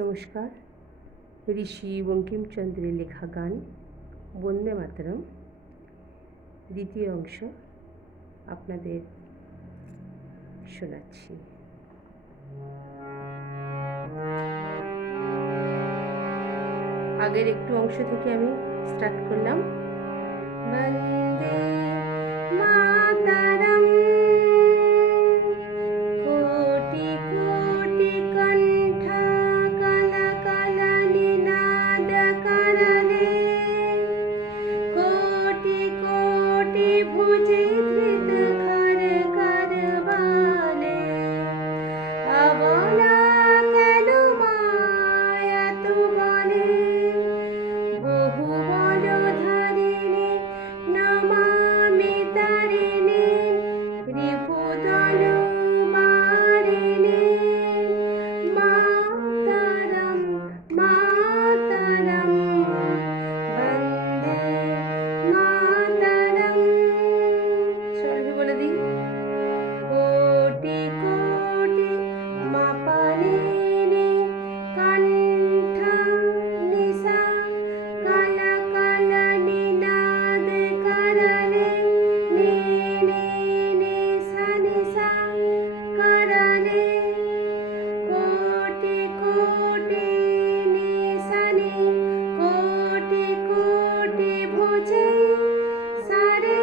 নমস্কার। ঋষি বঙ্কিমচন্দ্রের লেখা গান বন্দে মাতরম দ্বিতীয় অংশ আপনাদের শোনাচ্ছি। আগের একটু অংশ থেকে আমি স্টার্ট করলাম। বন্দে মাতরম কোটি কোটি কণ্ঠ কলা কলা নিনাদ করলে, কোটি কোটি ভুজে ধৃত খর কর বলে, অবলা কেন মায়া তু বলে, বহু বল ধরিণী নমামি তারিণী, রিপুদল মারিণী, মাতরম মাতরম বন্দে মাতরম। সবাই বলে দিই। কোটি কোটি মাপানি কণ্ঠ নিশা কলা কলা নিনাদ করলে, নি নি নিশা নিশা করলে, কোটি কোটি নিশানি কোটি কোটি ভুজে সারে,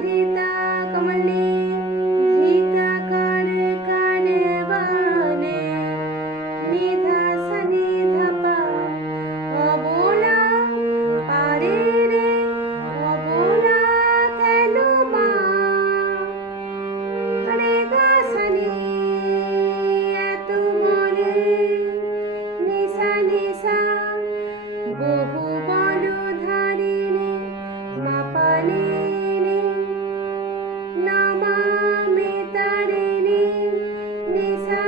ধৃতা কমলে ধৃতা কর কর বলে, নিধা সনি ধপা অবলা পারে রে, অবলা কেন মা, রে গা সনি এত বলে, নিশা নিশা বহু বল ধরিণী মাপানি নমামি তারিণী, নিশা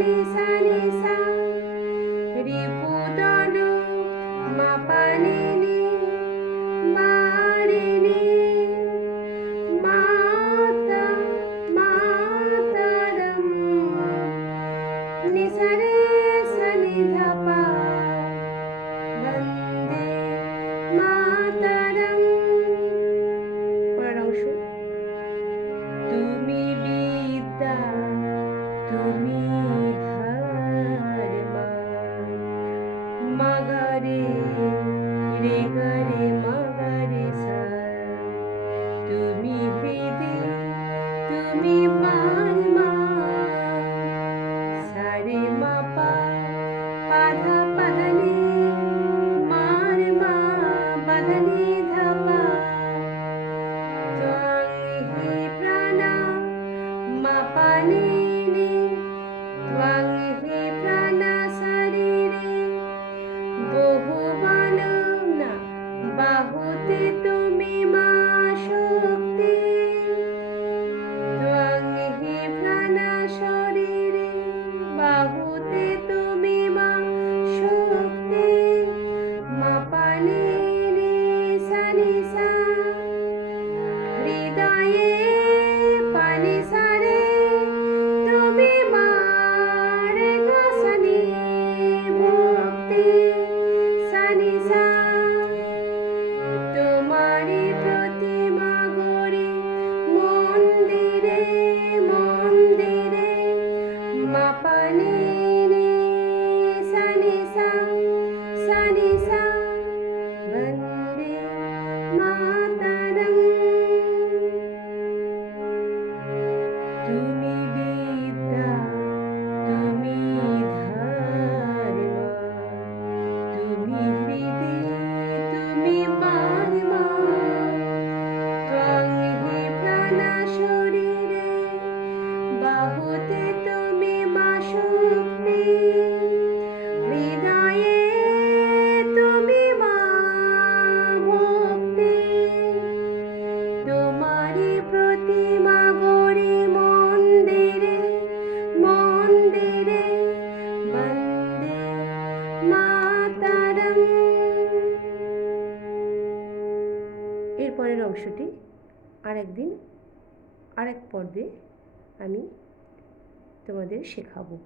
নিশা নিশা রিপুদল মাপানি মারিণী, মাতা মাতরম নিশা রে সনি ধপা বন্দে মাতরম। পরের অংশ। তুমি বিদ্যা তুমি ধর্ম, মগরে রে গরে মগরে সা, তুমি হৃদি তুমি মারমা, সারে মাপা পাধা পাধনি, মারমা বাধনি ধপা, ত্বং হি প্রাণা মাপানি, ত্বং হি প্রাণা শরীরে, বহু বল না বাহুতে তুমি মা শক্তি, ত্বং হি প্রাণা শরীরে, বাহুতে তুমি মা শক্তি, মাপানি নিশা নিশা হৃদয়ে পানি সারে, তুমি মার গাছনি ভক্তি সানি সা, তোমারি প্রতিমা গড়ি মন্দিরে মন্দিরে, মাপানি সানি সা সানি সা বন্দে মাতরম। তুমি বিদ্যা তুমি ধর্ম, তুমি হৃদি তুমি মারমা, ত্বং হি প্রাণা শরীরে, বাহুতে তুমি মা শক্তি, হৃদয়ে তুমি মা ভক্তি, তোমারি প্রতিমা গড়ি মন্দিরে মন্দিরে, বন্দে মাতরম। এরপরের অংশটি আরেকদিন আরেক পর্বে আমি তোমাদের শেখাবো।